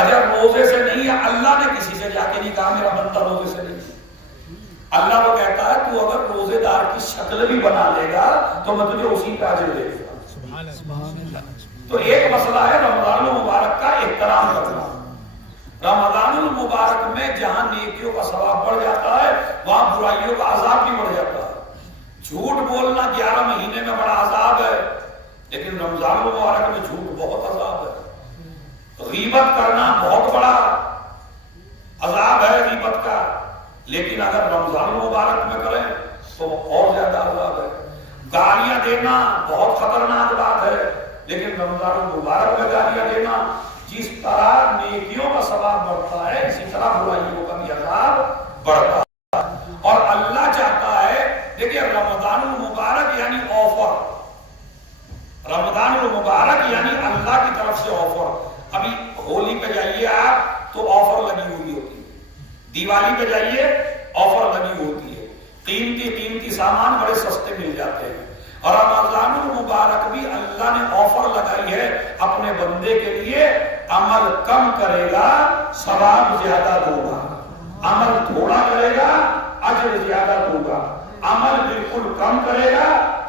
اجر روزے سے نہیں ہے، اللہ نے کسی سے جا کے نہیں کہا میرا بندہ روزے سے نہیں. اللہ کو کہتا ہے تو اگر روزے دار کی شکل بھی بنا لے گا تو میں تجھے اسی کا اجر دے دوں گا. تو ایک مسئلہ ہے رمضان المبارک کا احترام کرنا. رمضان المبارک میں جہاں نیکیوں کا ثواب بڑھ جاتا ہے وہاں برائیوں کا عذاب بھی بڑھ جاتا ہے. جھوٹ بولنا 11 مہینے میں بڑا عذاب ہے، لیکن رمضان المبارک میں جھوٹ بہت عذاب ہے. غیبت کرنا بہت بڑا عذاب ہے غیبت کا، لیکن اگر رمضان المبارک میں کریں تو اور زیادہ عذاب ہے. گالیاں دینا بہت خطرناک بات ہے، لیکن رمضان المبارک میں گالیاں دینا، جس طرح نیکیوں کا ثواب بڑھتا ہے اسی طرح برائیوں کا بھی عذاب بڑھتا ہے. اور اللہ چاہتا ہے، دیکھیے رمضان المبارک یعنی آفر، رمضان المبارک یعنی اللہ کی طرف سے آفر. ابھی ہولی پہ جائیے آپ تو آفر لگی ہوئی ہوتی ہے، دیوالی پہ جائیے آفر لگی ہوتی ہے، قیمتی سامان بڑے سستے مل جاتے ہیں. اور رمضان المبارک بھی اللہ نے آفر لگائی ہے اپنے بندے کے لیے، عمل کم کرے گا ثواب زیادہ دوں گا، عمل تھوڑا کرے گا اجر زیادہ دوں گا، عمل بالکل کم کرے گا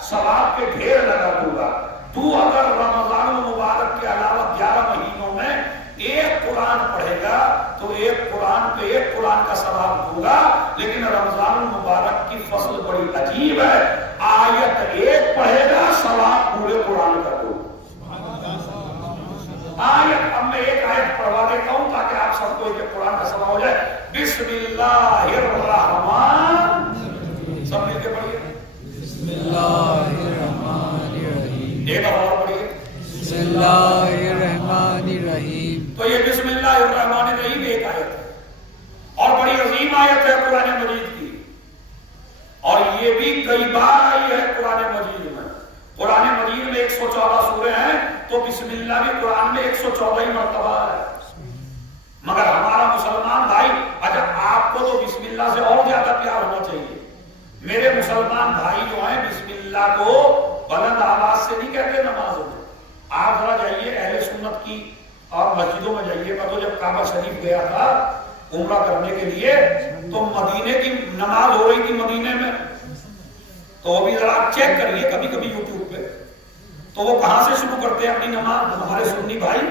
ثواب کے ڈھیر لگا دوں گا. تو اگر رمضان المبارک کے علاوہ 11 مہینوں میں ایک قرآن پڑھے گا تو ایک قرآن پہ ایک قرآن کا ثواب دوں گا. لیکن رمضان المبارک کی فصل بڑی عجیب ہے، آیت ایک پڑھے گا ثواب پورے قرآن کا دو. آیت اب میں ایک آیت پڑھوا دیتا ہوں تاکہ آپ سب کو ایک قرآن کا ثواب ہو جائے. بسم اللہ الرحمن، سب مل کے پڑھیے بسم اللہ الرحمن الرحیم. ایک اور پڑھیے بسم اللہ الرحمن الرحیم. تو یہ بسم اللہ الرحمن الرحیم ایک آیت ہے اور بڑی عظیم آیت ہے قرآن مجید کی، اور یہ بھی کئی بار آئی ہے قرآن مجید میں. قرآن مجید میں 114 سورے ہیں تو بسم اللہ بھی قرآن میں 114 مرتبہ ہے. مگر ہمارا مسلمان بھائی، اچھا آپ کو تو بسم اللہ سے اور زیادہ پیار ہونا چاہیے. میرے مسلمان بھائی جو ہیں بسم اللہ کو بلند آواز سے نہیں کہتے نمازوں میں. آپ ذرا جائیے اہل سنت کی اور مسجدوں میں جائیے. میں تو جب کعبہ شریف گیا تھا عمرہ کرنے کے لیے تو مدینے کی نماز ہو رہی تھی مدینے میں، تو وہ بھی ذرا چیک کریے کبھی کبھی یوٹیوب پہ، تو وہ کہاں سے شروع کرتے ہیں اپنی نماز ہمارے سنی بھائی؟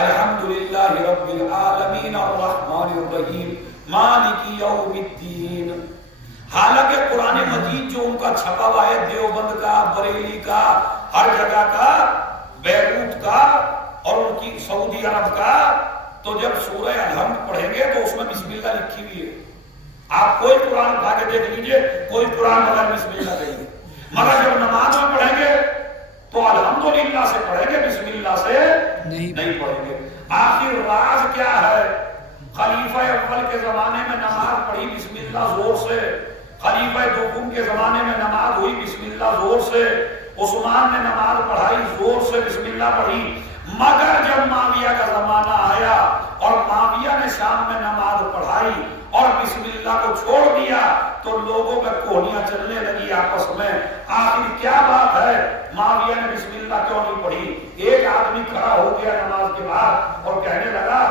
الحمدللہ رب العالمین الرحمن الرحیم مالک یوم الدین. حالانکہ قرآن مجید جو ان کا چھپا ہوا ہے دیوبند کا، بریلی کا، ہر جگہ کا، بیروت کا اور ان کی سعودی عرب کا، تو جب سورہ الحمد پڑھیں گے تو اس میں بسم اللہ لکھی ہوئی ہے. آپ کوئی قرآن اٹھا کے دیکھ لیجئے، کوئی قرآن بغیر بسم اللہ دیں گے. مگر جب نماز میں پڑھیں گے تو الحمدللہ سے پڑھیں گے، بسم اللہ سے نہیں پڑھیں گے. آخر راز کیا ہے؟ خلیفہ اول کے زمانے میں نماز پڑھی بسم اللہ زور سے، خلیفہ دوم کے زمانے میں نماز ہوئی بسم اللہ زور سے، عثمان نے نماز پڑھائی زور سے بسم اللہ پڑھی. مگر جب معاویہ کا زمانہ آیا اور معاویہ نے شام میں نماز پڑھائی اور بسم اللہ کو چھوڑ دیا تو لوگوں میں کوہنیاں چلنے لگی آپس میں. آخر کیا بات ہے؟ معاویہ نے بسم اللہ کیوں نہیں پڑھی؟ ایک آدمی کھڑا ہو گیا نماز کے بعد اور کہنے لگا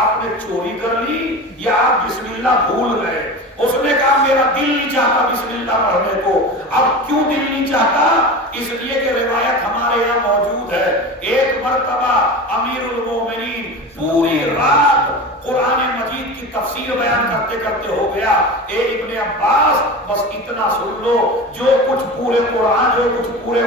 آپ نے چوری کر لی یا آپ بسم اللہ بھول گئے؟ اس نے کہا میرا دل نہیں چاہتا بسم اللہ پڑھنے کو. اب کیوں دل نہیں چاہتا؟ اس لیے کہ روایت ہمارے یہاں موجود ہے. ایک مرتبہ امیر المومنین پوری رات قرآن مجید کی تفسیر بیان کرتے کرتے ہو گیا. اے ابن عباس بس اتنا سن لو، جو کچھ پورے قرآن، جو کچھ پورے